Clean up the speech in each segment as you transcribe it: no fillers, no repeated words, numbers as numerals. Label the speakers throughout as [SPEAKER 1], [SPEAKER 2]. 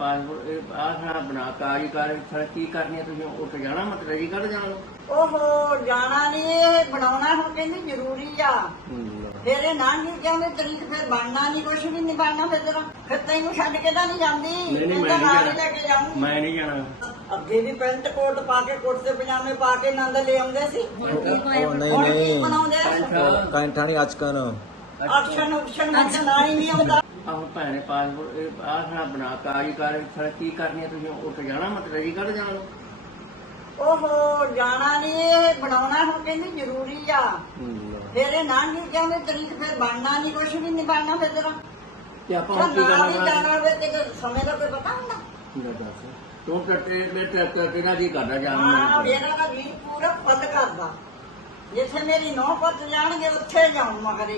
[SPEAKER 1] Passport ਆਹ ਬਣਾ ਕਾਗਜ਼ ਕਰ ਕੀ ਕਰਨੀ ਆ ਤੁਸੀਂ ਉੱਥੇ ਜਾਣਾ ਮਤਲਬ ਰਜੀ ਕੱਢ ਜਾਣਾ
[SPEAKER 2] ਓਹੋ ਜਾਣਾ ਨਹੀਂ ਇਹ ਬਣਾਉਣਾ ਹੁਣ ਕਹਿੰਦੀ ਜ਼ਰੂਰੀ ਆ ਫਿਰ ਇਹ ਨਾ ਨਹੀਂ ਕਹਿੰਦੇ ਤਰੀਕ ਫਿਰ ਬਣਨਾ ਨਹੀਂ ਕੁਛ ਵੀ ਨਹੀਂ ਬਣਨਾ ਫਿਰ ਤੈਨੂੰ ਛੱਡ ਕੇ ਤਾਂ ਨਹੀਂ ਜਾਂਦੀ ਮੈਂ ਨਾਲ ਹੀ ਲੈ ਕੇ ਜਾਊਂ
[SPEAKER 1] ਮੈਂ ਨਹੀਂ ਜਾਣਾ
[SPEAKER 2] ਅੱਗੇ ਵੀ ਪੈਂਟ ਕੋਟ ਪਾ ਕੇ ਕੁੜਤੇ ਪਜਾਮੇ ਪਾ ਕੇ ਨੰਦ ਲੈ ਆਉਂਦੇ ਸੀ
[SPEAKER 3] ਨਹੀਂ
[SPEAKER 2] ਬਣਾਉਂਦੇ
[SPEAKER 3] ਕੈਂਠਾ ਨਹੀਂ ਅੱਜ ਕੱਲ
[SPEAKER 2] ਆਪਸ਼ਨ ਮੈਨੂੰ ਨਾ ਹੀ ਨਹੀਂ ਆਉਂਦਾ
[SPEAKER 1] ਆਹੋ ਭੈਣੇ ਪਾਸਪੋਰਟ ਆਹ ਬਣਾ ਕਾਗਜ਼ ਕਰ ਕੀ ਕਰਨੀ ਆ ਤੁਸੀਂ ਉੱਥੇ ਜਾਣਾ ਮਤਲਬ ਰਜੀ ਕੱਢ ਜਾਣਾ
[SPEAKER 2] ਓਹੋ ਜਾਣਾ ਨਹੀਂ ਇਹ ਬਣਾਉਣਾ ਹੁਣ ਕਹਿੰਦੀ ਜ਼ਰੂਰੀ ਆ ਫਿਰ ਇਹ ਨਾ ਨਹੀਂ ਕਹਿੰਦੇ ਤਰੀਕ ਫਿਰ ਬਣਨਾ ਨਹੀਂ ਕੁਛ ਵੀ ਨਹੀਂ ਬਣਨਾ ਫਿਰ
[SPEAKER 1] ਤੇ ਆਪਾਂ ਹੁਣ ਕੀ ਕਰਨਾ
[SPEAKER 2] ਤੇ ਸਮੇਂ ਦਾ ਕੋਈ ਪਤਾ ਹੁੰਦਾ
[SPEAKER 1] ਤੂੰ ਤੇਰਾ ਜੀ ਕਰਦਾ ਜਾਣ
[SPEAKER 2] ਹਾਂ ਮੇਰਾ ਤਾਂ ਜੀ ਪੂਰਾ ਫੁੱਲ ਕਰਦਾ ਜਿੱਥੇ ਮੇਰੀ ਨੌ ਪੁੱਤ ਜਾਣਗੇ ਉੱਥੇ ਜਾਉਂ ਮਗਰੇ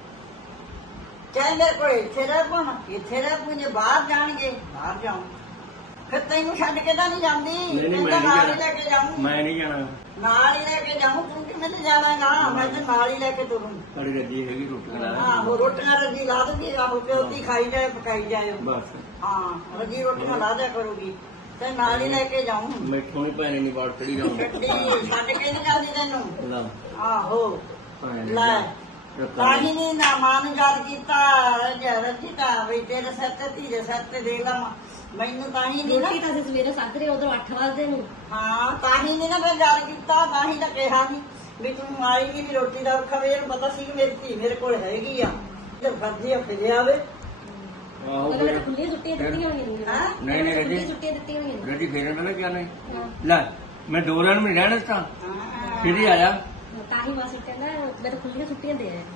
[SPEAKER 2] ਚਾਹੇ ਮੇਰੇ ਕੋਲ ਇੱਥੇ ਰਹਿ ਪਣ ਇੱਥੇ ਰਹਿ ਪਣ ਜੇ ਬਾਹਰ ਜਾਣਗੇ ਬਾਹਰ ਜਾਉਂ ਫਿਰ ਤੈਨੂੰ ਛੱਡ ਕੇ ਤਾਂ ਨਹੀਂ ਜਾਂਦੀ ਨਾਲ ਹੀ ਲੈ ਕੇ ਜਾਊਂ
[SPEAKER 1] ਮੈਂ ਨਹੀਂ ਜਾਣਾ
[SPEAKER 2] ਨਾਲ ਹੀ ਲੈ ਕੇ ਜਾਊਂ ਤੂੰ ਕਿਵੇਂ ਤੇ ਜਾਣਾਗਾ ਮੈਂ ਤੇ ਨਾਲ ਹੀ ਲੈ ਕੇ ਤੁਰੂੰ
[SPEAKER 1] ਬੜੀ ਰੱਜੀ ਹੈਗੀ ਰੋਟੀ ਲਾ
[SPEAKER 2] ਆਹੋ ਰੋਟੀਆਂ ਰੱਜੀ ਲਾ ਦੂਗੀ ਆਹੋ ਪਿਓਤੀ ਖਾਈ ਜਾਏ ਪਕਾਈ ਜਾਏ
[SPEAKER 1] ਬਸ
[SPEAKER 2] ਹਾਂ ਰੱਜੀ ਰੋਟੀਆਂ ਲਾ ਦਿਆ ਕਰੂਗੀ ਤੇ ਨਾਲ ਹੀ ਲੈ ਕੇ ਜਾਊਂ
[SPEAKER 1] ਮੈਥੋਂ ਨਹੀਂ ਭੈਣੇ ਨਹੀਂ ਬਾੜ ਚੜੀ ਜਾਊਂ
[SPEAKER 2] ਛੱਡ ਕੇ ਨਹੀਂ ਜਾਂਦੀ ਤੈਨੂੰ
[SPEAKER 1] ਲਾ
[SPEAKER 2] ਆਹੋ ਲੈ ਕਾਹੀ ਨਹੀਂ ਨਾ ਮਾਨ ਯਾਦ ਕੀਤਾ ਰੱਜੀ ਤਾਂ ਵੀ ਤੇਰੇ ਸਿਰ ਤੇ ਧੀਰੇ ਸਿਰ ਤੇ ਦੇ ਲਵਾਂ ਮੈਨੂੰ ਤਾਂ ਹੀ ਨਹੀਂ
[SPEAKER 4] ਰੋਟੀ ਤਾਂ ਅਸੀਂ ਸਵੇਰੇ ਸਾਜਰੇ ਉਧਰੋਂ 8 ਵਜੇ ਨੂੰ
[SPEAKER 2] ਹਾਂ ਤਾਂ ਹੀ ਨਹੀਂ ਨਾ ਮੈਂ ਯਾਦ ਕੀਤਾ ਤਾਂ ਹੀ ਤਾਂ ਕਿਹਾ ਨਹੀਂ ਵੀ ਤੂੰ ਆਈ ਨਹੀਂ ਵੀ ਰੋਟੀ ਦਾ ਔਖਾ ਵੇ ਇਹਨੂੰ ਪਤਾ ਸੀ ਕਿ ਮੇਰੀ ਧੀ ਮੇਰੇ ਕੋਲ ਹੈਗੀ ਆ ਤੇ ਫਰਜੀ ਆ ਫਿਰਿਆ ਆਵੇ
[SPEAKER 1] ਆਹੋ
[SPEAKER 4] ਖੁੱਲੀਆਂ ਛੁੱਟੀਆਂ ਦਿੱਤੀਆਂ ਹੋਈਆਂ ਨੇ
[SPEAKER 2] ਹਾਂ
[SPEAKER 1] ਨਹੀਂ
[SPEAKER 4] ਖੁੱਲੀਆਂ ਛੁੱਟੀਆਂ ਦਿੱਤੀਆਂ ਹੋਈਆਂ ਨੇ
[SPEAKER 1] ਰੱਜੀ ਫੇਰ ਨਾ ਕਿਹਾ ਨਹੀਂ ਲੈ ਮੈਂ 2 ਦਿਨ ਵੀ ਰਹਿਣਾ ਤਾਂ ਫਿਰ ਹੀ ਆਇਆ
[SPEAKER 4] ਤਾਂ ਹੀ ਮਾਸੀ ਕਹਿੰਦਾ ਮੈਂ ਤਾਂ ਖੁੱਲੀਆਂ ਛੁੱਟੀਆਂ ਦੇ ਆਇਆ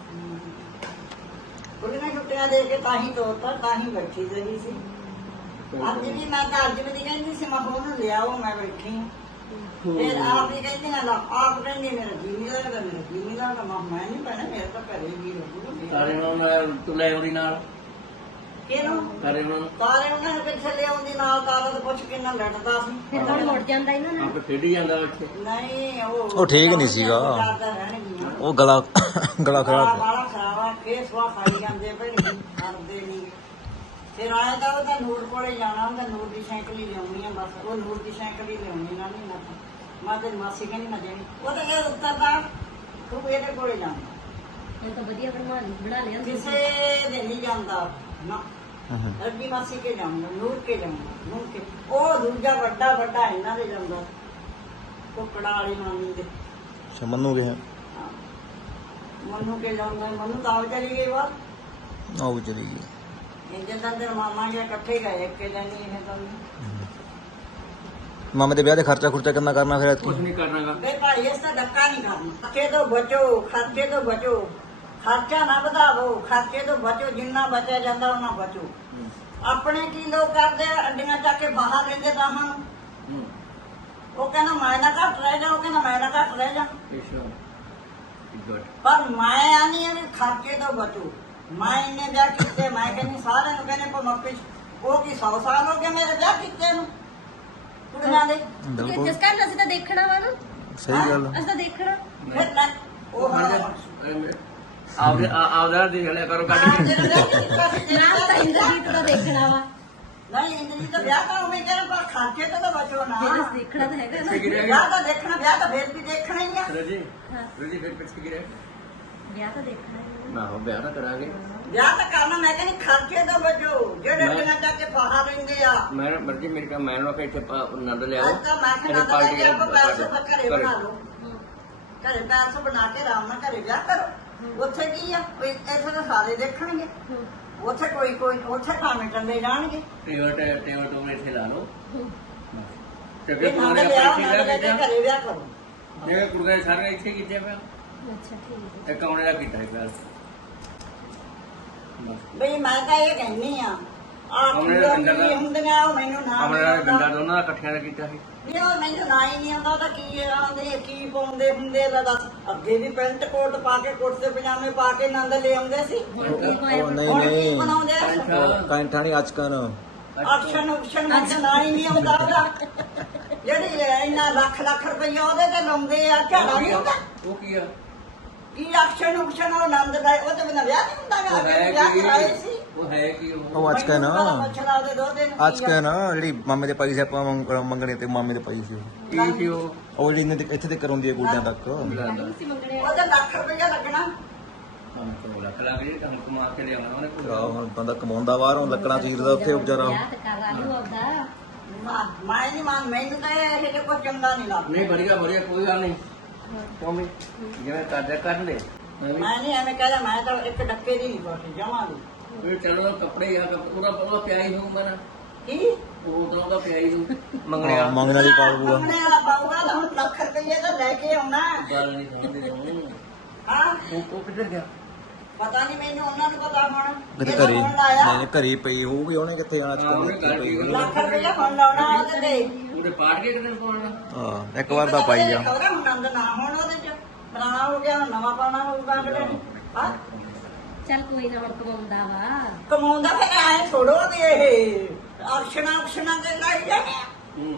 [SPEAKER 2] ਖੁੱਲੀਆਂ ਛੁੱਟੀਆਂ ਦੇ ਕੇ ਤਾਂ ਹੀ ਤੋਰਤਾ ਤਾਂ ਹੀ ਬੈਠੀ ਰਹੀ ਸੀ ਅੱਜ ਵੀ ਮੈਂ ਤਾਂ ਅੱਜ ਵੀ ਕਹਿੰਦੀ ਸੀ ਮੈਂ ਉਹਨੂੰ ਲਿਆਓ ਮੈਂ ਬੈਠੀ ਹਾਂ ਫਿਰ ਆਪ ਹੀ ਕਹਿੰਦੀ ਨਾ ਆਪ ਕਹਿੰਦੀ ਮੇਰਾ ਜੀ ਨਹੀਂ ਲੱਗਦਾ ਮੇਰਾ ਜੀ ਨਹੀਂ ਲੱਗਦਾ ਮੈਂ ਨਹੀਂ ਪੈਣਾ ਮੇਰੇ ਤਾਂ ਘਰੇ ਵੀ ਰਹੂਗਾ
[SPEAKER 1] ਸਾਰੇ ਨਾਲ ਤੂੰ ਲੈ ਉਹਦੀ ਨਾਲ
[SPEAKER 2] ਕਿਹਨੂੰ
[SPEAKER 1] ਸਾਰੇ ਉਹਨਾਂ
[SPEAKER 2] ਤਾਰੇ ਉਹਨਾਂ ਨੂੰ ਪਿੱਛੇ ਲਿਆਉਂਦੀ ਨਾਲ ਤਾਰਾ ਤਾਂ ਪੁੱਛ ਕਿੰਨਾ ਲੜਦਾ ਸੀ
[SPEAKER 4] ਫਿਰ ਤਾਂ ਮੁੜ ਜਾਂਦਾ ਇਹਨਾਂ ਨੇ
[SPEAKER 1] ਆਪੇ ਖੇਡੀ ਜਾਂਦਾ ਉੱਥੇ
[SPEAKER 2] ਨਹੀਂ
[SPEAKER 3] ਉਹ ਠੀਕ ਨਹੀਂ ਸੀਗਾ। ਉਹ ਗਲਾ ਖਰਾਬ
[SPEAKER 2] ਬਾਲਾ ਖਰਾਬ ਆ ਫੇਰ ਸਵਾ ਖਾਈ ਜਾਂਦੇ ਭੈਣ ਕਰਦੇ ਨਹੀਂ ਫਿਰ ਆਇਆ ਤਾਂ ਉਹਦਾ ਨੂਰ ਕੋਲੇ ਜਾਣਾ ਹੁੰਦਾ ਨੂਰ ਦੀ ਸਾਈਕਲ ਹੀ ਲਿਆਉਣੀ ਆ ਬਸ ਉਹ ਨੂਰ ਦੀ ਸਾਈਕਲ ਹੀ ਲਿਆਉਣੀ ਨਾ ਨਹੀਂ ਨਾ ਮੈਂ ਤੇ ਮਾਸੀ ਕਹਿੰਦੀ ਨਾ ਦੇਣੀ ਉਹ ਤਾਂ ਇਹ ਉੱਤਰਦਾ ਤੂੰ ਇਹਦੇ ਕੋਲੇ ਜਾਣਾ
[SPEAKER 4] ਇਹ ਤਾਂ ਵਧੀਆ ਬਣਾ ਲਿਆ
[SPEAKER 2] ਕਿਸੇ ਦੇ ਨਹੀਂ ਜਾਂਦਾ ਨਾ ਅੱਡੀ ਮਾਸੀ ਕੇ ਜਾਊਂਗਾ ਨੂਰ ਕੇ ਜਾਊਂਗਾ ਨੂਰ ਕੇ ਉਹ ਦੂਜਾ ਵੱਡਾ ਇਹਨਾਂ ਦੇ ਜਾਂਦਾ ਕੁਕੜਾ ਵਾਲੀ ਮਾਮੀ ਦੇ
[SPEAKER 3] ਮੰਨੂ ਗਏ
[SPEAKER 2] ਮਨੂੰ ਕੇ ਜਾਊਂਗਾ ਮਨੂੰ ਤਾਂ ਆਪ ਚਲੀ ਗਈ ਵਾ
[SPEAKER 3] ਉਹ ਚਲੀ ਗਈ
[SPEAKER 2] ਇਹ ਜਦੋਂ ਦੇ ਮਾਮਾ ਜੀ ਇਕੱਠੇ ਗਏ ਇੱਕ ਲੈਣੀ ਇਹ ਤਾਂ
[SPEAKER 3] ਮਾਮੇ ਦੇ ਵਿਆਹ ਦੇ ਖਰਚਾ ਕਿੰਨਾ ਕਰਨਾ ਫਿਰ
[SPEAKER 1] ਕੁਝ ਨਹੀਂ ਕਰਨਾਗਾ
[SPEAKER 2] ਬੇ ਭਾਈ ਇਸ ਦਾ ਧੱਕਾ ਨਹੀਂ ਕਰਨਾ ਖਰਚੇ ਤੋਂ ਬਚੋ ਖਰਚਾ ਨਾ ਵਧਾਵੋ ਖਰਚੇ ਤੋਂ ਬਚੋ ਜਿੰਨਾ ਬਚਿਆ ਜਾਂਦਾ ਉਹਨਾਂ ਬਚੋ ਆਪਣੇ ਕੀ ਲੋਕ ਕਰਦੇ ਅੱਡੀਆਂ ਚੱਕ ਕੇ ਬਾਹਰ ਲੈਂਦੇ ਤਾਂ ਨੂੰ ਉਹ ਕਹਿੰਦਾ ਮੈਂ ਨਾ ਘੱਟ ਰਹਿ ਜਾ ਉਹ ਕਹਿੰਦਾ ਮੈਂ ਨਾ ਘੱਟ ਰਹਿ ਜਾ ਪਰ ਮੈਂ ਆਨੀ ਵੀ ਖਰਚੇ ਤੋਂ ਬਚੋ ਮੈਂ ਇੰਨੇ ਵਿਆਹ ਕੀਤੇ ਮੈਂ ਕਹਿੰਦੀ ਸਾਰਿਆਂ ਨੂੰ ਕਹਿੰਦੇ ਪਰ ਮੱਪੀ ਉਹ ਕੀ 100 ਸਾਲ ਹੋ ਗਏ ਮੇਰੇ ਵਿਆਹ ਕੀਤੇ ਨੂੰ ਕੁੜੀਆਂ ਦੇ
[SPEAKER 4] ਜਿਸ ਕਾਰਨ ਅਸੀਂ ਤਾਂ ਦੇਖਣਾ ਵਾ ਨਾ
[SPEAKER 3] ਸਹੀ ਗੱਲ
[SPEAKER 4] ਅਸੀਂ ਤਾਂ ਦੇਖਣਾ
[SPEAKER 2] ਫਿਰ ਲੈ ਉਹ
[SPEAKER 1] ਆਪਦਾ ਦੇਖ ਲਿਆ ਕਰੋ ਕੱਢ ਕੇ
[SPEAKER 4] ਨਾਲ ਤਾਂ ਇੰਦਰਜੀਤ ਦਾ ਦੇਖਣਾ ਵਾ
[SPEAKER 2] ਨਹੀਂ ਇੰਦਰੀ ਦਾ ਵਿਆਹ ਤਾਂ ਉਵੇਂ ਕਹਿੰਦਾ ਪਰ ਖਰਚੇ ਤੋਂ ਤਾਂ ਬਚੋ ਨਾ
[SPEAKER 4] ਫਿਰ ਦੇਖਣਾ ਤਾਂ ਹੈਗਾ ਨਾ
[SPEAKER 2] ਵਿਆਹ ਤਾਂ ਦੇਖਣਾ ਵਿਆਹ ਤਾਂ ਫਿਰ ਵੀ ਦੇਖਣਾ ਹੀ ਆ
[SPEAKER 1] ਰਜੀ ਫਿਰ ਪਿੱਛੇ ਗਿਰੇ
[SPEAKER 4] ਵਿਆਹ ਤਾਂ ਦੇਖਣਾ ਹੀ
[SPEAKER 1] ਨਾ ਹੋ ਵਿਆਹ ਤਾਂ ਕਰਾਂਗੇ
[SPEAKER 2] ਵਿਆਹ ਤਾਂ ਕਰਨਾ ਮੈਂ ਕਹਿੰਦੀ ਖਰਚੇ ਤੋਂ ਬਚੋ ਜਿਹੜੇ ਬਿਨਾਂ ਜਾ ਕੇ ਫਾਹਾ ਲੈਂਦੇ ਆ
[SPEAKER 1] ਮੈਂ ਮਰਜੀ ਮੇਰੇ ਕਾ ਮੈਂ ਲੋਕਾਂ ਇੱਥੇ ਆਨੰਦ ਲਿਆਓ
[SPEAKER 2] ਅੱਜ ਤਾਂ ਮੈਂ ਕਿਹਾ ਨਾ ਲੈ ਕੇ ਆਪਾਂ ਪੈਸੇ ਘਰੇ ਬਣਾ ਲਓ ਘਰੇ ਪੈਸੇ ਬਣਾ ਕੇ ਆਰਾਮ ਨਾਲ ਘਰੇ ਵਿਆਹ ਕਰੋ ਉੱਥੇ ਕੀ ਆ ਇੱਥੇ ਤਾਂ ਸਾਰੇ ਦੇਖਣਗੇ ਉੱਥੇ ਕੋਈ ਉੱਥੇ ਭਾਵੇਂ ਟੰਡੇ ਜਾਣਗੇ
[SPEAKER 1] ਟੇਵਟ ਤੋਂ ਇੱਥੇ ਲਾ ਲਓ
[SPEAKER 2] ਇਹ ਨੰਦ ਲਿਆਓ ਨੰਦ ਲੈ ਕੇ ਘਰੇ ਵਿਆਹ ਕਰੋ
[SPEAKER 1] ਇਹ ਕੁੜੀਆਂ ਸਾਰੇ ਇੱਥੇ ਕੀਤੇ ਪਿਆ
[SPEAKER 4] ਅੱਛਾ ਠੀਕ ਹੈ
[SPEAKER 1] ਇੱਕ ਆਉਣੇ ਦਾ ਕੀਤਾ ਹੈ ਗੱਲ
[SPEAKER 2] ਬਈ ਮੈਂ ਤਾਂ ਇਹ ਕਹਿੰਨੀ ਆ ਹੁੰਦੀਆਂ ਉਹ ਮੈਨੂੰ ਨਾ
[SPEAKER 1] ਆਪਣਾ ਗੰਡਾ ਦੋਨਾਂ ਦਾ ਇਕੱਠਿਆਂ ਦਾ ਕੀਤਾ ਸੀ
[SPEAKER 2] ਨਹੀਂ ਉਹ ਮੈਨੂੰ ਨਾ ਹੀ ਨਹੀਂ ਆਉਂਦਾ ਉਹਦਾ ਕੀ ਆਉਂਦੇ ਕੀ ਪਾਉਂਦੇ ਹੁੰਦੇ ਲਦਾ ਅੱਗੇ ਵੀ ਪੈਂਟ ਕੋਟ ਪਾ ਕੇ ਕੁੜਤੇ ਪਜਾਮੇ ਪਾ ਕੇ ਨੰਦ ਲੈ ਆਉਂਦੇ ਸੀ
[SPEAKER 3] ਨਹੀਂ
[SPEAKER 2] ਬਣਾਉਂਦੇ
[SPEAKER 3] ਕੈਂਠਾ ਨਹੀਂ ਅੱਜ ਕੱਲ
[SPEAKER 2] ਆਪਸ਼ਨ ਮੈਨੂੰ ਨਾ ਹੀ ਨਹੀਂ ਆਉਂਦਾ ਉਹਦਾ ਜਿਹੜੀ ਇੰਨਾ ਲੱਖ ਰੁਪਈਆ ਉਹਦੇ ਤੇ ਲਾਉਂਦੇ ਆ ਝਾੜਾ ਨਹੀਂ ਹੁੰਦਾ
[SPEAKER 1] ਉਹ ਕੀ ਆ
[SPEAKER 2] ਕੀ ਆਪਸ਼ਨ ਉਹ ਆਨੰਦ ਦਾ ਉਹ ਤੇ ਬਿਨਾਂ ਵਿਆਹ ਨਹੀਂ ਹੁੰਦਾ ਵਿਆਹ ਕਰਾਏ ਸੀ
[SPEAKER 1] ਉਹ ਹੈ ਕੀ
[SPEAKER 3] ਉਹ ਅੱਜ ਕੱਲ੍ਹ
[SPEAKER 2] ਮੈਨੂੰ
[SPEAKER 3] ਨਾ
[SPEAKER 2] ਪੁੱਛਦਾ ਉਹਦੇ ਦੋ ਦਿਨ
[SPEAKER 3] ਅੱਜ ਕੱਲ੍ਹ ਨਾ ਜਿਹੜੀ ਮਾਮੇ ਦੇ ਪਾਈ ਸੀ ਆਪਾਂ ਮੰਗਣੇ ਤੇ ਮਾਮੇ ਦੇ ਪਾਈ ਸੀ
[SPEAKER 1] ਕੀ ਸੀ
[SPEAKER 3] ਉਹ ਜਿਹੜੀ ਇੱਥੇ ਤੱਕ ਕਰਾਉਂਦੀ ਹੈ ਗੋਡਿਆਂ ਤੱਕ
[SPEAKER 1] ਲੱਗਦਾ
[SPEAKER 4] ਸੀ ਮੰਗਣੇ
[SPEAKER 2] ਉਹਦੇ ਲੱਖ ਰੁਪਇਆ ਲੱਗਣਾ
[SPEAKER 1] ਹਾਂ ਤੋਂ ਲੱਖ ਲੱਗ ਜੇ ਤਾਂ ਕਮਾ ਕੇ ਲਿਆਉਣਾ ਉਹਨੇ
[SPEAKER 3] ਆਹ ਹੁਣ ਬੰਦਾ ਕਮਾਉਂਦਾ ਬਾਹਰੋਂ ਲੱਕੜਾਂ ਚੀਰਦਾ ਉੱਥੇ ਉਹ ਵਿਚਾਰਾ
[SPEAKER 4] ਵਿਆਹ ਤੇ ਕਰ ਆਲੂ ਆਉਂਦਾ
[SPEAKER 2] ਮੈਂ ਨਹੀਂ ਮੰਨ ਮੈਨੂੰ ਤਾਂ ਇਹ ਜਿਹੇ ਕੋਈ ਚੰਗਾ ਨਹੀਂ ਲੱਗਦਾ
[SPEAKER 1] ਨਹੀਂ ਵਧੀਆ ਕੋਈ ਗੱਲ ਨਹੀਂ ਕੋਮੀ ਜਿਵੇਂ ਕਰਦਾ ਕਰ ਲੈ
[SPEAKER 2] ਮੈਂ ਨਹੀਂ ਐਵੇਂ ਕਹਿੰਦਾ ਮੈਂ ਤਾਂ ਇੱਕ ਡੱਕੇ ਦੀ ਨਹੀਂ ਬੋਲੀ ਜਮਾਂਗੀ
[SPEAKER 1] ਫਿਰ ਚਲੋ ਕੱਪੜੇ ਆ ਉਹਦਾ ਪਿਆ ਹੀ ਹੋਊਗਾ ਨਾ
[SPEAKER 2] ਕੀ
[SPEAKER 1] ਉਹ ਤਾਂ ਉਹਦਾ ਪਿਆ ਹੀ ਹੋਊ ਮੰਗਣੇ
[SPEAKER 3] ਹਾਂ, ਮੰਗਣ ਵਾਲੀ ਪਾ ਲੂਗਾ
[SPEAKER 2] ਮੰਗਣੇ ਵਾਲਾ ਪਾਊਗਾ ਤਾਂ ਹੁਣ ਲੱਖ ਰੁਪਏ ਤਾਂ ਲੈ ਕੇ ਆਉਣਾ
[SPEAKER 1] ਗੱਲ ਨਹੀਂ ਸਮਝਦੇ
[SPEAKER 2] ਹਾਂ
[SPEAKER 1] ਉਹ ਕਿੱਧਰ ਗਿਆ
[SPEAKER 2] ਪਤਾ ਨਹੀਂ ਮੈਨੂੰ ਉਹਨਾਂ ਨੂੰ ਪਤਾ ਹੁਣ
[SPEAKER 3] ਕਿਤੇ
[SPEAKER 2] ਇਹਦਾ
[SPEAKER 3] ਘਰੀ
[SPEAKER 2] ਫੋਨ ਲਾਇਆ।
[SPEAKER 3] ਨਹੀਂ ਘਰੀ ਪਈ ਹੋਊਗੀ ਉਹਨੇ ਕਿੱਥੇ ਜਾਣਾ
[SPEAKER 1] ਹਾਂ, ਉਹਨੇ ਘਰ
[SPEAKER 3] ਪਈ ਹੋਊਗੀ।
[SPEAKER 2] ਲੱਖ ਰੁਪਏ ਹੁਣ ਲਾਉਣਾ ਉਹਦੇ ਤੇ
[SPEAKER 1] ਉਹਦੇ ਪਾੜ ਕੇ ਕਿੱਧਰ ਪਾਉਣਾ
[SPEAKER 3] ਹਾਂ ਇੱਕ ਵਾਰ ਤਾਂ ਪਾਈ ਆ
[SPEAKER 2] ਉਹਦਾ ਹੁਣ ਨੰਦ ਨਾ ਹੁਣ ਉਹਦੇ ਚ ਪੁਰਾਣਾ ਹੋ ਗਿਆ ਹੁਣ ਨਵਾਂ ਪਾਉਣਾ ਹੋਊਗਾ ਅਗਲੇ ਨੇ ਹਾਂ
[SPEAKER 4] ਚੱਲ ਕੋਈ ਨਾ ਹੁਣ ਕਮਾਉਂਦਾ ਵਾ
[SPEAKER 2] ਕਮਾਉਂਦਾ ਫਿਰ ਐ ਛੋੜੋ ਵੀ ਇਹ ਅਕਸ਼ਣਾ ਦੇ ਲਾਈ ਜਾਂਦੇ ਆ
[SPEAKER 1] ਹੂੰ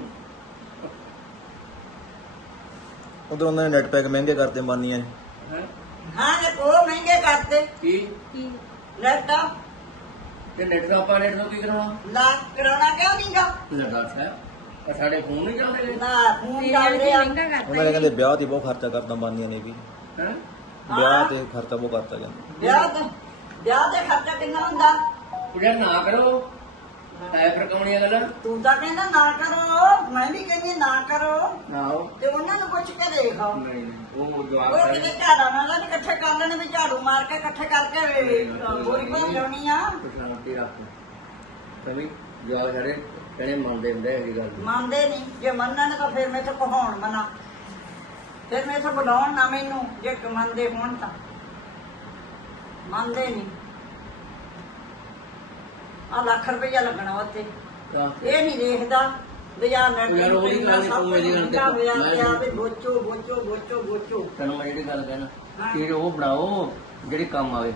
[SPEAKER 3] ਉਧਰ ਉਹਨਾਂ ਨੇ ਨੈਟ ਪੈਕ ਮਹਿੰਗੇ ਕਰਤੇ ਮਾਨੀਆਂ
[SPEAKER 1] ਹੈ
[SPEAKER 2] ਹਾਂ ਤੇ ਉਹ ਮਹਿੰਗੇ ਕਰਤੇ
[SPEAKER 1] ਕੀ
[SPEAKER 4] ਕੀ
[SPEAKER 2] ਲੈਟਾ
[SPEAKER 1] ਤੇ ਨੈਟ ਦਾ ਆਪਾਂ ਨੈਟ ਤੋਂ ਕੀ ਕਰਾਉਣਾ
[SPEAKER 2] ਲੱਖ ਕਰਾਉਣਾ ਕਿਉਂ ਨਹੀਂਗਾ
[SPEAKER 1] ਲੱਗਾ ਸਾਹਿਬ ਸਾਡੇ ਫੋਨ ਨਹੀਂ ਚੱਲਦੇ
[SPEAKER 2] ਨਾ ਫੋਨ ਚੱਲਦੇ ਆ
[SPEAKER 4] ਮਹਿੰਗਾ ਕਰਤਾ
[SPEAKER 3] ਉਹਨਾਂ ਨੇ ਕਹਿੰਦੇ ਵਿਆਹ ਤੇ ਬਹੁਤ ਖਰਚਾ ਕਰਦਾ ਮਾਨੀਆਂ ਨੇ ਵੀ
[SPEAKER 1] ਹੈ
[SPEAKER 3] ਵਿਆਹ ਤੇ ਖਰਚਾ ਬਹੁਤ ਕਰਤਾ ਕਹਿੰਦੇ
[SPEAKER 2] ਵਿਆਹ ਤੇ ਖਰਚਾ ਕਿੰਨਾ ਹੁੰਦਾ
[SPEAKER 1] ਕੁੜੀਆਂ ਨਾ ਕਰੋ ਐ ਫਿਰ ਕਮਣੀਆਂ ਗੱਲਾਂ
[SPEAKER 2] ਤੂੰ ਤਾਂ ਕਹਿੰਦਾ ਨਾ ਕਰੋ ਮੈਂ ਵੀ ਕਹਿੰਦੀ ਨਾ ਕਰੋ
[SPEAKER 1] ਆਓ
[SPEAKER 2] ਤੇ ਉਹਨਾਂ ਨੂੰ ਪੁੱਛ ਕੇ ਦੇਖੋ
[SPEAKER 1] ਨਹੀਂ ਉਹ ਜਵਾਬ
[SPEAKER 2] ਉਹ
[SPEAKER 1] ਸਾਰੇ
[SPEAKER 2] ਕਿਤੇ ਝਾੜਾ ਨਾਲ ਇਕੱਠੇ ਕਰ ਲੈਣੇ ਵੀ ਝਾੜੂ ਮਾਰ ਕੇ ਇਕੱਠੇ ਕਰਕੇ ਬੋਰੀ ਭਰ ਲਿਆਉਣੀ ਆ
[SPEAKER 1] ਸ਼ਾਂਤੀ ਰੱਖ ਕਵੀ ਜਵਾਬ ਸਾਰੇ ਕਹਿੰਦੇ ਮੰਨਦੇ ਹੁੰਦੇ ਇਹ ਗੱਲ
[SPEAKER 2] ਮੰਨਦੇ ਨਹੀਂ ਜੇ ਮੰਨਣ ਤਾਂ ਫਿਰ ਮੈਥੋਂ ਕਹਾਉਣ ਮਨਾ ਫਿਰ ਮੈਥੋਂ ਬੁਲਾਉਣ ਨਾ ਮੈਨੂੰ ਜੇ ਮੰਨਦੇ ਹੋਣ ਤਾਂ ਮੰਨਦੇ ਨਹੀਂ ਆ ਲੱਖ ਰੁਪਇਆ ਲੱਗਣਾ ਉੱਥੇ
[SPEAKER 1] ਤਾਂ
[SPEAKER 2] ਇਹ ਨਹੀਂ ਦੇਖਦਾ ਬਾਜ਼ਾਰ ਨੱਟ
[SPEAKER 1] ਉਹ ਯਾਰ ਉਹ ਹੀ ਗੱਲ ਨੀ, ਤੂੰ ਮੇਰੀ ਗੱਲ ਤੇ ਮੈਂ-
[SPEAKER 2] ਬੋਚੋ
[SPEAKER 1] ਤੈਨੂੰ ਮੈਂ ਜਿਹੜੀ ਗੱਲ ਕਹਿਣਾ ਕਿ ਉਹ ਬਣਾਓ ਜਿਹੜੀ ਕੰਮ ਆਵੇ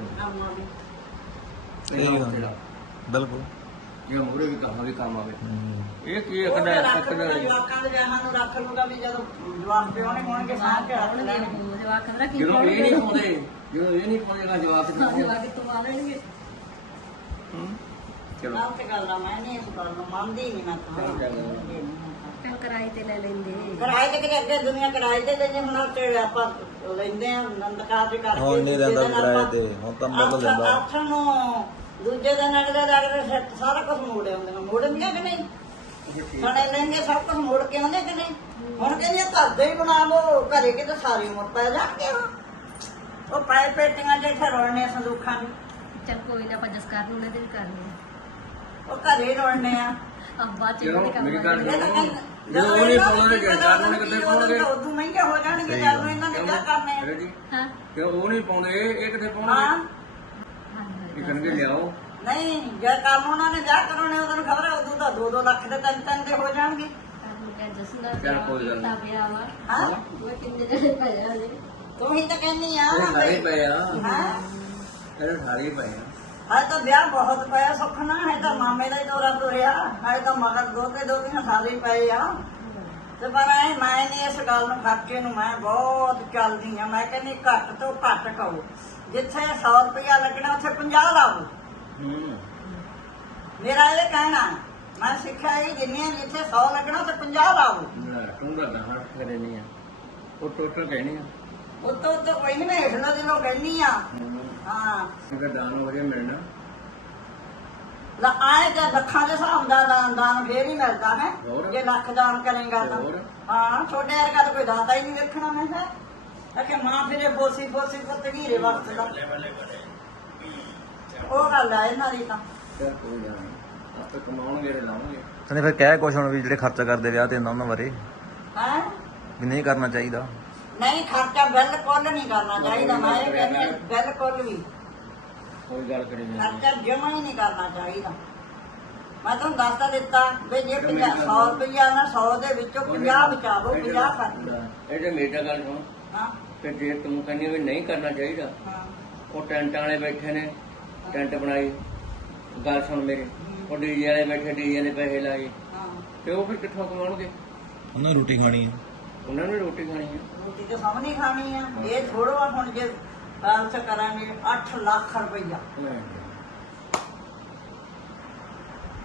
[SPEAKER 3] ਸਹੀ ਗੱਲ ਹੈ। ਬਿਲਕੁਲ
[SPEAKER 1] ਜੇ ਮੂਰੇ ਵੀ ਕੰਮ ਆਵੇ
[SPEAKER 3] ਹੂੰ।
[SPEAKER 1] ਇਹ ਕੀ ਇੱਕ
[SPEAKER 2] ਉਹ
[SPEAKER 1] ਦਾ
[SPEAKER 2] ਰੱਖ
[SPEAKER 1] ਇੱਕ
[SPEAKER 2] ਲੂਗਾ
[SPEAKER 1] ਦਾ
[SPEAKER 2] ਜਵਾਕਾਂ ਦੇ ਵਿਆਹਾਂ ਨੂੰ ਰੱਖ ਲੂਗਾ ਵੀ ਜਦੋਂ ਜਵਾਕ ਪਿਓਣੇ ਹੋਣਗੇ ਸਾਹ ਕੇ ਰੱਖ ਲੈਣਗੇ
[SPEAKER 4] ਜਵਾਕ ਖਬਰਾਂ ਕੀ
[SPEAKER 1] ਜਦੋਂ ਇਹ ਨਹੀਂ ਪਾਉਂਦੇ ਜਦੋਂ ਇਹ ਨਹੀਂ ਪਾਉਂਦੇ ਜਵਾਬ ਕਿੱਥੇ
[SPEAKER 4] ਜਵਾਕ ਤੋਂ ਆ ਲੈਣਗੇ
[SPEAKER 1] ਚਲੋ
[SPEAKER 2] ਨਾਲ ਤੇ ਗੱਲ ਆ ਮੈਂ ਨਹੀਂ ਇਸ ਗੱਲ ਨੂੰ ਮੰਨਦੀ ਨਹੀਂ ਮੈਂ ਤਾਂ
[SPEAKER 4] ਚੱਲ ਕਿਰਾਏ ਤੇ ਲੈ ਲੈਂਦੇ
[SPEAKER 2] ਕਿਰਾਏ ਤੇ ਕਿਤੇ ਅੱਗੇ ਦੁਨੀਆ ਕਿਰਾਏ ਤੇ ਲੈਂਦੇ ਹੁਣ ਤੇ ਆਪਾਂ ਲੈਂਦੇ ਆ ਨੰਦਕਾਰ ਦੇ ਕਰਕੇ
[SPEAKER 3] ਹੁਣ ਨਹੀਂ ਰਹਿੰਦਾ ਕਿਰਾਏ ਤੇ ਹੁਣ ਤਾਂ ਮੁੱਲ ਲੈਂਦਾ
[SPEAKER 2] ਅੱਠ ਨੂੰ ਦੂਜੇ ਦਿਨ ਅਗਲੇ ਸਾਰਾ ਕੁਝ ਮੋੜੇ ਆਉਂਦੇ ਨੇ ਮੋੜਨਗੇ ਕਿ ਨਹੀਂ ਸਾਡੇ ਲਹਿੰਗੇ ਸਭ ਕੁਝ ਮੋੜ ਕੇ ਆਉਂਦੇ ਕਿ ਨਹੀਂ ਹੁਣ ਕਹਿੰਦੇ ਘਰ ਦੇ ਹੀ ਬਣਾ ਲਓ ਘਰੇ ਕਿਤੇ ਸਾਰੀ ਉਮਰ ਪੈ ਜਾਣਗੇ ਉਹ ਪੈ ਪੇਟੀਆਂ ਜਿੱਥੇ ਰੋਲਣੇ ਸੰਦੂਖਾਂ ਦੀ
[SPEAKER 4] ਚੱਲ ਕੋਈ ਨਾ ਆਪਾਂ ਜਸਕਾਰ ਨੂੰ ਉਹਨੇ ਤੇ ਵੀ ਕਰਨੇ
[SPEAKER 2] ਉਹ ਘਰੇ ਰੋਲਣੇ ਆ
[SPEAKER 4] ਆ ਬਾਅਦ ਚ
[SPEAKER 1] ਚਲੋ,
[SPEAKER 4] ਇਹਦੇ ਕੰਮ
[SPEAKER 1] ਮੇਰੀ ਗੱਲ
[SPEAKER 2] ਇਹ ਤਾਂ
[SPEAKER 1] ਜਦੋਂ
[SPEAKER 2] ਕਹਿੰਦੇ-
[SPEAKER 1] ਉਹ ਨਹੀਂ ਪਾਉਣਗੇ ਜਨਤਾ ਨੂੰ ਕਿੱਥੇ ਪਾਉਣਗੇ
[SPEAKER 2] ਉਦੋਂ ਮਹਿੰਗੇ ਹੋ ਜਾਣਗੇ
[SPEAKER 3] ਸਹੀ
[SPEAKER 2] ਜਦੋਂ
[SPEAKER 3] ਗੱਲ।
[SPEAKER 2] ਇਹਨਾਂ ਨੇ ਕਿਆ ਕਰਨੇ ਆ
[SPEAKER 1] ਜੀ
[SPEAKER 4] ਹਾਂ
[SPEAKER 1] ਤੇ ਉਹ ਨਹੀਂ ਪਾਉਂਦੇ ਇਹ ਕਿੱਥੇ
[SPEAKER 2] ਹਾਂ
[SPEAKER 1] ਪਾਉਣਗੇ ਇਹ ਕਰਨਗੇ ਲਿਆਓ
[SPEAKER 2] ਨਹੀਂ ਜੇ ਕੰਮ ਉਹਨਾਂ ਨੇ ਵਿਆਹ ਕਰਾਉਣੇ ਉਦੋਂ ਨੂੰ ਖਬਰ ਹੈ ਉਦੋਂ ਤਾਂ 2-2 ਲੱਖ ਦੇ 3-3 ਦੇ ਹੋ ਜਾਣਗੇ
[SPEAKER 4] ਨੂੰ ਕਹਿ ਜਸਨਾ
[SPEAKER 1] ਚੱਲ ਕੋਈ ਗੱਲ ਨੀ।
[SPEAKER 4] ਤਾਂ ਪਿਆ ਵਾ
[SPEAKER 2] ਹਾਂ
[SPEAKER 4] ਉਹ ਕਿੰਨੇ ਜਣੇ ਪਿਆ ਨੇ
[SPEAKER 2] ਤੂੰ ਹੀ ਤਾਂ ਕਹਿੰਦੀ ਆ
[SPEAKER 1] ਇਹ ਸਾਰੇ ਪਏ ਆ
[SPEAKER 2] ਹਾਂ
[SPEAKER 1] ਇਹ ਸਾਰੇ ਪਏ ਆ
[SPEAKER 2] ਹਾਏ ਤਾਂ ਵਿਆਹ ਬਹੁਤ ਪਿਆ ਸੁੱਖ ਨਾ ਹੈ ਤਾਂ ਮਾਮੇ ਦਾ ਹੀ ਦੋਰਾ ਤੁਰਿਆ ਹਾਏ ਤਾਂ ਮਗਰ ਦੋ ਦਿਨ ਸਾਰੇ ਹੀ ਪਏ ਆ ਤੇ ਪਰ ਮੈਂ ਨਹੀਂ ਇਸ ਗੱਲ ਨੂੰ ਖਰਚੇ ਨੂੰ ਮੈਂ ਬਹੁਤ ਚੱਲਦੀ ਆ ਮੈਂ ਕਹਿੰਦੀ ਘੱਟ ਤੋਂ ਘੱਟ ਕਹੋ ਜਿੱਥੇ 100 ਰੁਪਇਆ ਲੱਗਣਾ ਉੱਥੇ 50 ਲਾਓ
[SPEAKER 1] ਹੂੰ
[SPEAKER 2] ਮੇਰਾ ਇਹ ਕਹਿਣਾ ਮੈਂ ਸਿੱਖਿਆ ਇਹ ਜਿੰਨੇ ਜਿੱਥੇ 100 ਲੱਗਣਾ ਉੱਥੇ 50 ਲਾਓ
[SPEAKER 1] ਤੂੰ ਦਾ ਹੱਥ ਕਰੇ ਨਹੀਂ ਆ ਉਹ ਟੋਟਲ ਕਹਿਣੀ ਆ
[SPEAKER 2] ਉੱਤੋਂ ਉੱਤੋਂ ਕੋਈ ਨਹੀਂ ਮੈਂ ਹੇਠਲਾ ਦਿਨੋਂ ਕਹਿੰਦੀ ਆ ਹਾਂ
[SPEAKER 1] ਅਗਰ ਦਾਨ ਵਧੀਆ ਮਿਲਣਾ
[SPEAKER 2] ਆਏ ਤੇ ਲੱਖਾਂ ਦੇ ਹਿਸਾਬ ਦਾ ਦਾਨ ਫੇਰ ਹੀ ਮਿਲਦਾ ਹੈ
[SPEAKER 1] ਹੋਰ?
[SPEAKER 2] ਜੇ ਲੱਖ ਦਾਨ ਕਰੇਗਾ ਤਾਂ
[SPEAKER 1] ਹੋਰ?
[SPEAKER 2] ਹਾਂ ਛੋਟੇ ਵਰਗਾ ਤਾਂ ਕੋਈ ਦਾਤਾ ਹੀ ਨਹੀਂ ਵੇਖਣਾ ਮੈਂ ਕਿਹਾ ਕਿ ਮਾਂ ਫਿਰੇ ਬੋਸੀ ਪੁੱਤ ਘੀਰੇ ਵਕਤ ਦਾ ਉਹ ਗੱਲ ਆ ਇਹਨਾਂ ਦੀ ਤਾਂ
[SPEAKER 1] ਚੱਲ ਕੋਈ ਗੱਲ ਨੀ ਆਪੇ ਕਮਾਉਣਗੇ ਤੇ ਲਾਉਣਗੇ
[SPEAKER 3] ਤਨੇ ਫਿਰ ਕਹਿ ਕੁਛ ਹੁਣ ਵੀ ਜਿਹੜੇ ਖਰਚਾ ਕਰਦੇ ਵਿਆਹ ਤੇ ਉਹਨਾਂ ਬਾਰੇ
[SPEAKER 2] ਹੈ
[SPEAKER 3] ਵੀ ਨਹੀਂ ਕਰਨਾ ਚਾਹੀਦਾ
[SPEAKER 2] ਨਹੀਂ ਖਰਚਾ ਬਿਲਕੁਲ ਨਹੀਂ ਕਰਨਾ ਚਾਹੀਦਾ ਮੈਂ ਇਹ ਕਹਿੰਦੀ ਹਾਂ, ਬਿਲਕੁਲ ਵੀ
[SPEAKER 1] ਕੋਈ ਗੱਲ ਕਰੀ ਨਹੀਂ
[SPEAKER 2] ਖਰਚਾ ਜਮਾ ਹੀ ਨਹੀਂ ਕਰਨਾ ਚਾਹੀਦਾ ਮੈਂ ਤੁਹਾਨੂੰ ਦੱਸਦਾ ਦਿੱਤਾ ਵੀ ਜੇ 100 ਰੁਪਇਆ ਨਾ 100 ਦੇ ਵਿੱਚੋਂ 50 ਬਚਾਵੋ 50 ਖਰਚੋ
[SPEAKER 1] ਇਹ ਜੇ ਮੇਰਾ ਗੱਲ ਸੁਣ
[SPEAKER 2] ਹਾਂ
[SPEAKER 1] ਤੇ ਜੇ ਤੂੰ ਕਹਿੰਦੀ ਵੀ ਨਹੀਂ ਕਰਨਾ ਚਾਹੀਦਾ
[SPEAKER 2] ਹਾਂ
[SPEAKER 1] ਉਹ ਟੈਂਟਾਂ ਵਾਲੇ ਬੈਠੇ ਨੇ ਟੈਂਟ ਬਣਾਈ ਗੱਲ ਸੁਣ ਮੇਰੀ ਉਹ ਡੀਜੇ ਵਾਲੇ ਬੈਠੇ ਡੀਜੇ ਦੇ ਪੈਸੇ ਲਾਏ
[SPEAKER 2] ਹਾਂ
[SPEAKER 1] ਤੇ ਉਹ ਫਿਰ ਕਿੱਥੋਂ ਕਮਾਉਣਗੇ
[SPEAKER 3] ਉਹਨਾਂ ਰੋਟੀ ਖਾਣੀ ਹੈ
[SPEAKER 1] ਉਹਨਾਂ ਨੇ ਰੋਟੀ ਖਾਣੀ ਹੈ
[SPEAKER 2] ਰੋਟੀ ਤਾਂ ਸਭ ਨਹੀਂ ਖਾਣੀ ਆ ਇਹ ਥੋੜੋ ਆ ਹੁਣ ਜੇ ਗੱਲ ਕਰਾਂਗੇ 8 ਲੱਖ ਰੁਪਈਆ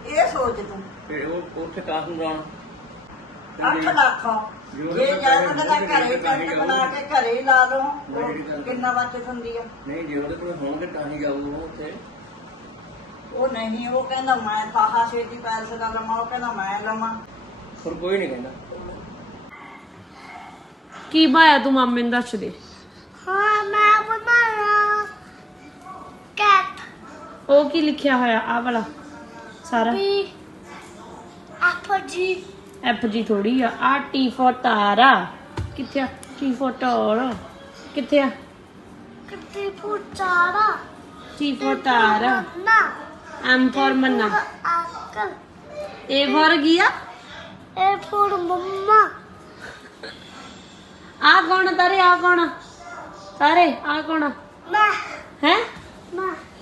[SPEAKER 2] ਇਹ ਸੋਚ ਤੂੰ
[SPEAKER 1] ਤੇ ਉਹ ਉੱਥੇ ਕਾਸ ਨੂੰ ਜਾਣਾ
[SPEAKER 2] 8 ਲੱਖ ਜੇ ਜਾਇਦਾਦ ਦਾ ਘਰੇ ਟੈਂਟ ਬਣਾ ਕੇ ਘਰੇ ਹੀ ਲਾ ਦੋ ਕਿੰਨਾ ਬਚਤ ਹੁੰਦੀ ਆ।
[SPEAKER 1] ਨਹੀਂ ਜੇ ਉਹਦੇ ਕੋਲ ਹੋਣਗੇ ਤਾਂ ਹੀ ਜਾਊ ਉਹ ਉੱਥੇ।
[SPEAKER 2] ਉਹ ਨਹੀਂ, ਉਹ ਕਹਿੰਦਾ ਮੈਂ ਕਾਹਾ ਛੇਤੀ ਪੈਲਸ ਦਾ ਲਵਾਂ, ਉਹ ਕਹਿੰਦਾ ਮੈਂ ਲਵਾਂ।
[SPEAKER 1] ਹੋਰ ਕੋਈ ਨਹੀਂ ਕਹਿੰਦਾ।
[SPEAKER 5] ਕੀ ਬਾਇਆ ਤੂੰ ਮਾਮੇ ਨੂੰ ਦੱਸ ਦੇ।
[SPEAKER 6] ਹਾਂ ਮੈਂ ਬਣਾਇਆ ਕੈਟ
[SPEAKER 5] ਉਹ ਕੀ ਲਿਖਿਆ ਹੋਇਆ ਆ ਵਾਲਾ ਸਾਰਾ
[SPEAKER 6] ਵੀ ਐਪਲ ਜੀ
[SPEAKER 5] ਐਫ ਜੀ ਥੋੜੀ ਆ ਟੀ ਫॉर ਤਾਰਾ ਕਿੱਥੇ ਆ ਟੀ ਫॉर ਟੋਰ ਕਿੱਥੇ ਆ
[SPEAKER 6] ਕਿਤੇ ਪੁੱਛਾਰਾ
[SPEAKER 5] ਟੀ ਫॉर ਤਾਰਾ
[SPEAKER 6] ਨਾ
[SPEAKER 5] M for Manna
[SPEAKER 6] uncle
[SPEAKER 5] A for ਗਿਆ
[SPEAKER 6] ਇਹ ਫੋਰ ਮੰਮਾ
[SPEAKER 5] ਆ ਕੌਣ ਆ ਤਾਰੇ ਆ ਕੌਣ ਆ ਤਾਰੇ ਆ ਕੌਣ ਆ
[SPEAKER 6] ਮੈਂ
[SPEAKER 5] ਹੈ
[SPEAKER 6] ਮੈਂ